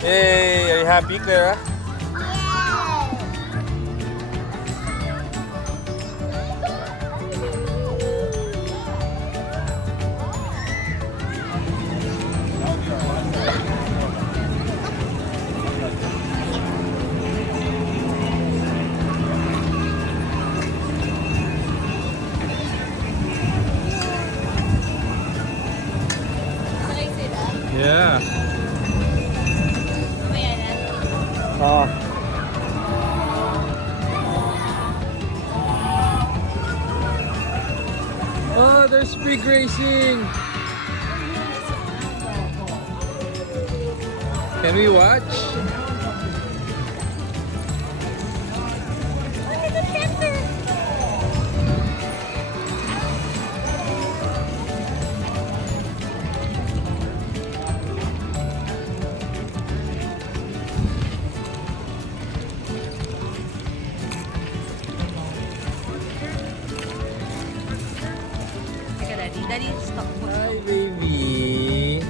Hey, are you happy, Clara? Yeah. Oh. Oh, there's big racing. Can we watch? Daddy, stop. Hi, baby.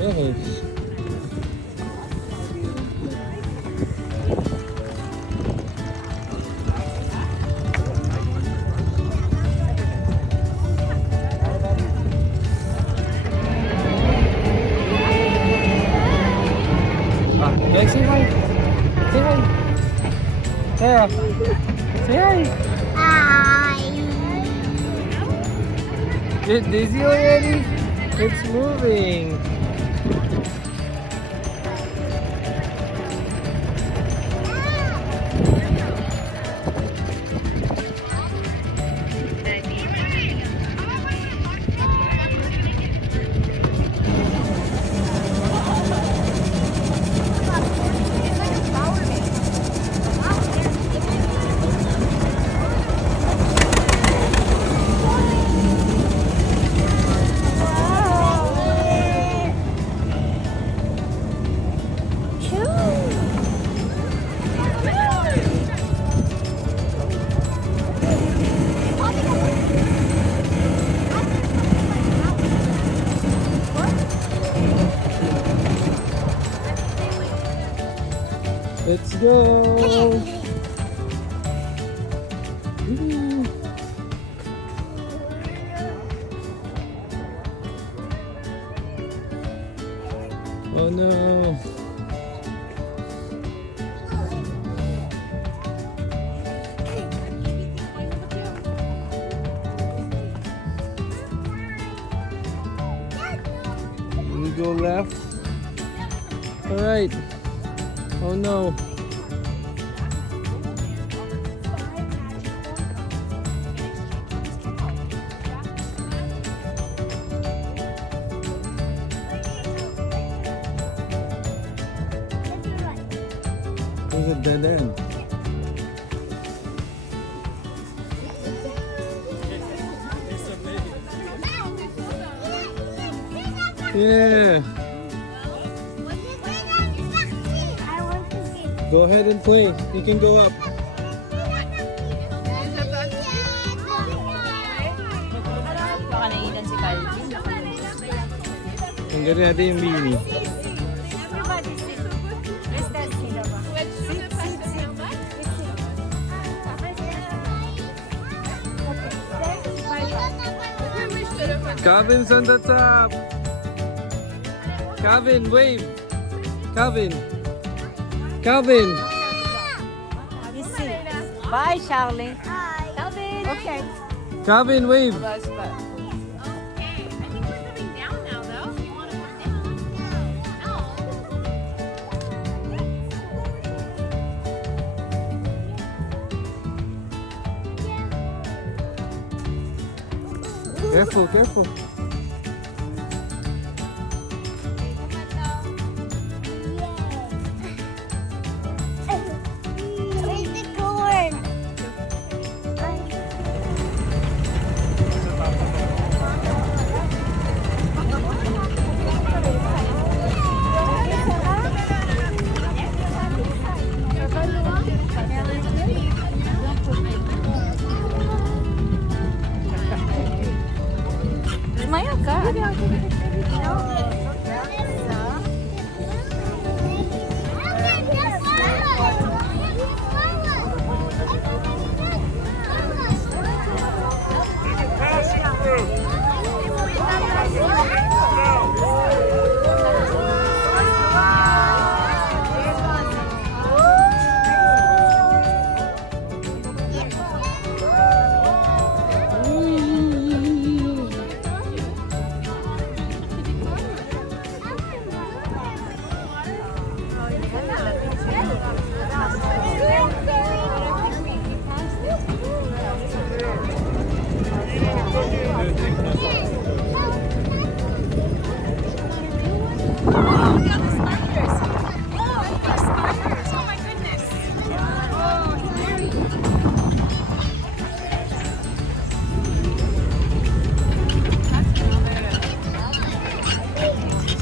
Yes. Guys, say hi. Say hi. Yeah. Say hi. Hi. Get dizzy already? It's moving. Let's go. Woo. Oh no. We go left. All right. Oh no. There's a dead end. Yeah. Go ahead and play. You can go up. Baka naiilan si Calvin. Tanggalin natin yung beanie. Everybody sit. Let's dance sila ba? Sit, sit, sit. Calvin's on the top. Calvin, wave. Calvin. Calvin. You sit. Bye, Charlie. Calvin. Okay. Calvin, wave. Careful, careful.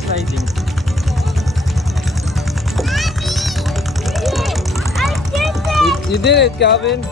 Sliding. You did it, Calvin.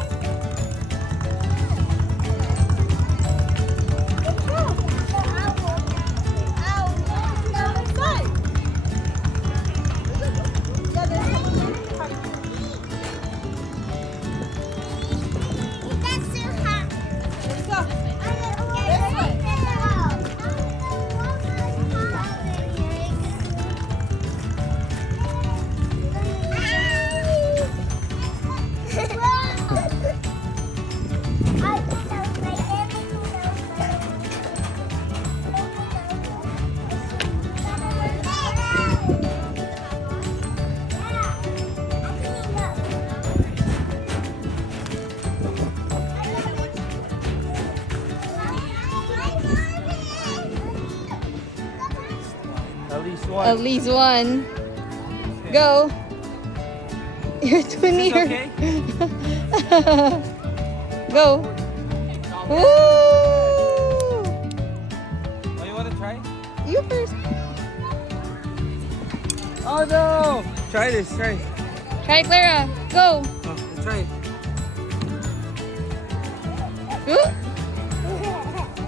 At least one. At least one. Go. You're too Is this near. okay? Go. Woo! Oh, you want to try? You first. Oh no! Try this, try. Try it, Clara. Go. Oh, try it. Ooh.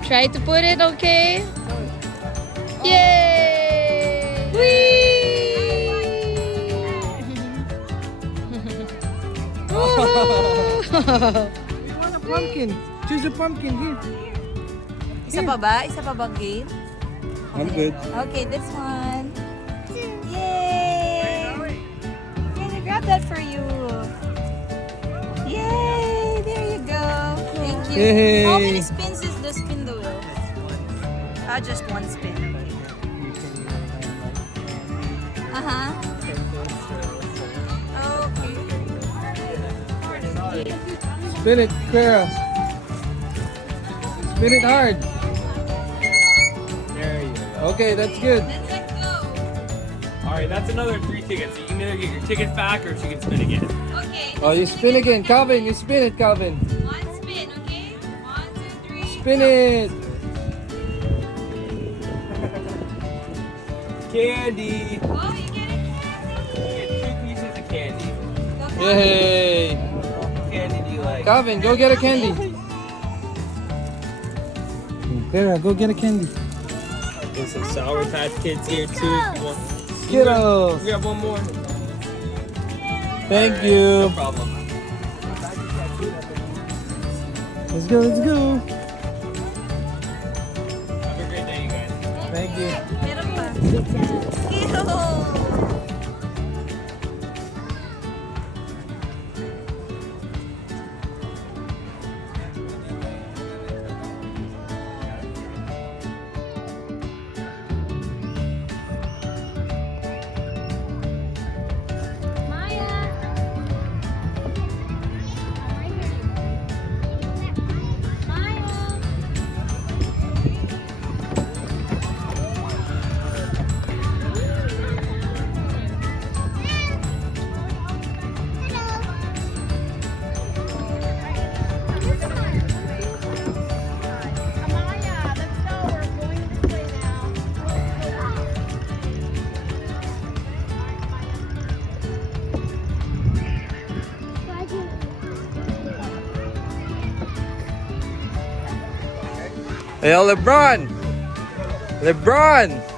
Try to put it, okay? Yay! Whee! You want a pumpkin? Choose a pumpkin here. Isa pa ba? Isa pa bang game? I'm good. Okay, this one. Yay! I'm gonna grab that for you. Yay! There you go. Thank you. Yay. How many spins is the spin the wheel? Just one spin. Uh-huh. Okay. Spin it, Clara. Spin it hard. There you go. Okay, that's good. Let's let go. Alright, that's another 3 tickets. So you can either get your tickets back or she can spin again. Okay. Oh, you spin again. Calvin, you spin it, Calvin. One spin, okay? 1, 2, 3. Spin it. Candy! Oh, you get it. You get 2 pieces of candy. Yay. What candy do you like? Calvin, go get a candy. Clara, go get a candy. There's some Sour Patch Kids here too. If you want. Skittles. We have one more. Thank Alright, you. No problem. Let's go, let's go. Have a great day, you guys. Thank you. Meron pa. Ew. Hey, LeBron. LeBron!